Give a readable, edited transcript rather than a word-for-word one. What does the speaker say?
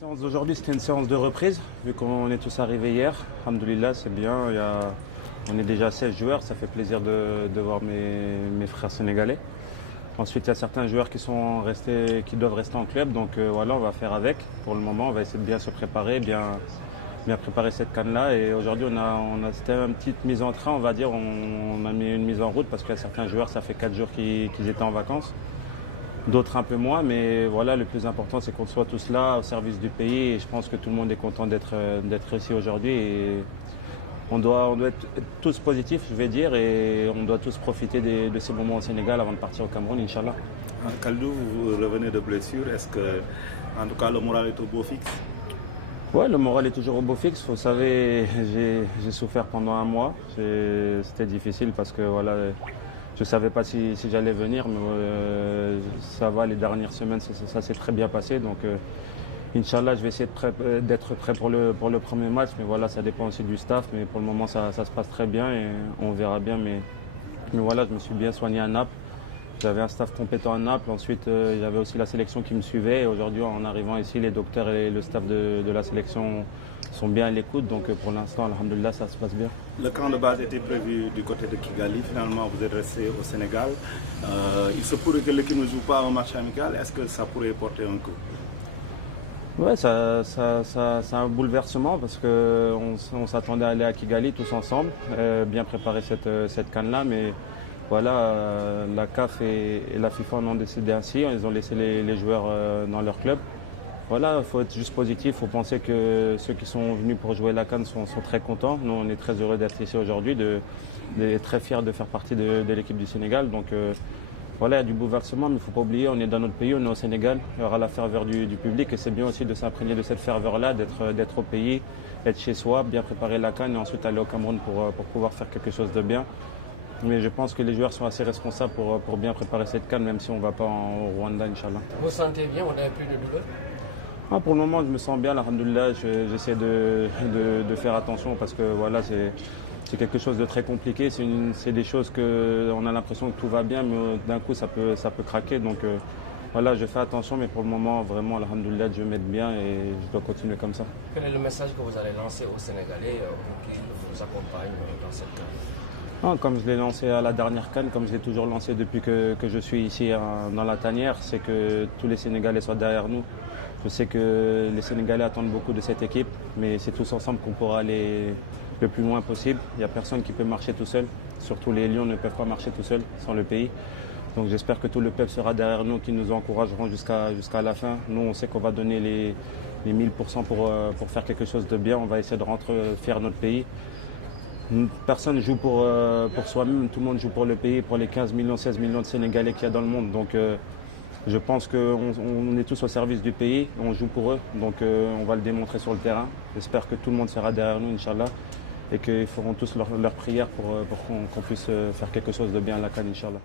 La séance d'aujourd'hui, c'était une séance de reprise, vu qu'on est tous arrivés hier. Alhamdoulilah, c'est bien. On est déjà 16 joueurs, ça fait plaisir de voir mes frères sénégalais. Ensuite, il y a certains joueurs qui doivent rester en club, donc voilà, on va faire avec. Pour le moment, on va essayer de bien se préparer, bien préparer cette CAN-là. Et aujourd'hui, c'était une petite mise en train, on va dire. On a mis une mise en route parce qu'il y a certains joueurs, ça fait 4 jours qu'ils étaient en vacances. D'autres un peu moins, mais voilà, le plus important, c'est qu'on soit tous là au service du pays. Et je pense que tout le monde est content d'être ici aujourd'hui. Et on doit être tous positifs, je vais dire, et on doit tous profiter de ces moments au Sénégal avant de partir au Cameroun, Inch'Allah. Kalidou, vous revenez de blessure. Est-ce que, en tout cas, le moral est au beau fixe? Ouais, le moral est toujours au beau fixe. Vous savez, j'ai souffert pendant un mois. C'était difficile parce que voilà, je ne savais pas si j'allais venir, mais ça va, les dernières semaines, ça s'est très bien passé. Donc, Inch'Allah, je vais essayer d'être prêt pour le premier match. Mais voilà, ça dépend aussi du staff. Mais pour le moment, ça se passe très bien et on verra bien. Mais voilà, je me suis bien soigné à Naples. J'avais un staff compétent à Naples. Ensuite, il y avait aussi la sélection qui me suivait. Et aujourd'hui, en arrivant ici, les docteurs et le staff de la sélection sont bien à l'écoute. Donc pour l'instant, alhamdoulilah, ça se passe bien. Le camp de base était prévu du côté de Kigali. Finalement, vous êtes resté au Sénégal. Il se pourrait que l'équipe ne joue pas un match amical. Est-ce que ça pourrait porter un coup? Ouais, c'est un bouleversement parce qu'on s'attendait à aller à Kigali tous ensemble, bien préparer cette CAN-là. Mais voilà, la CAF et la FIFA en ont décidé ainsi. Ils ont laissé les joueurs dans leur club. Voilà, il faut être juste positif. Il faut penser que ceux qui sont venus pour jouer la CAN sont très contents. Nous, on est très heureux d'être ici aujourd'hui, très fiers de faire partie de l'équipe du Sénégal. Donc voilà, il y a du bouleversement, mais il ne faut pas oublier, on est dans notre pays, on est au Sénégal. Il y aura la ferveur du public et c'est bien aussi de s'imprégner de cette ferveur-là, d'être au pays, être chez soi, bien préparer la CAN et ensuite aller au Cameroun pour pouvoir faire quelque chose de bien. Mais je pense que les joueurs sont assez responsables pour bien préparer cette CAN, même si on ne va pas au Rwanda, Inch'Allah. Vous vous sentez bien? On n'avez plus de douleur? Pour le moment, je me sens bien, alhamdoulilah. J'essaie de faire attention parce que voilà, c'est quelque chose de très compliqué. C'est des choses qu'on a l'impression que tout va bien, mais d'un coup, ça peut craquer. Donc voilà, je fais attention, mais pour le moment, vraiment, alhamdoulilah, je m'aide bien et je dois continuer comme ça. Quel est le message que vous allez lancer aux Sénégalais pour qu'ils vous accompagnent dans cette CAN? Comme je l'ai lancé à la dernière CAN, comme je l'ai toujours lancé depuis que je suis ici dans la tanière, c'est que tous les Sénégalais soient derrière nous. Je sais que les Sénégalais attendent beaucoup de cette équipe, mais c'est tous ensemble qu'on pourra aller le plus loin possible. Il n'y a personne qui peut marcher tout seul. Surtout les Lions ne peuvent pas marcher tout seuls sans le pays. Donc j'espère que tout le peuple sera derrière nous, qui nous encourageront jusqu'à la fin. Nous, on sait qu'on va donner les 1000% pour faire quelque chose de bien. On va essayer de rentrer fier notre pays. Personne ne joue pour soi-même, tout le monde joue pour le pays, pour les 15 millions, 16 millions de Sénégalais qu'il y a dans le monde. Donc je pense qu'on est tous au service du pays, on joue pour eux, donc on va le démontrer sur le terrain. J'espère que tout le monde sera derrière nous, Inch'Allah, et qu'ils feront tous leur prière pour qu'on puisse faire quelque chose de bien à la CAN, Inch'Allah.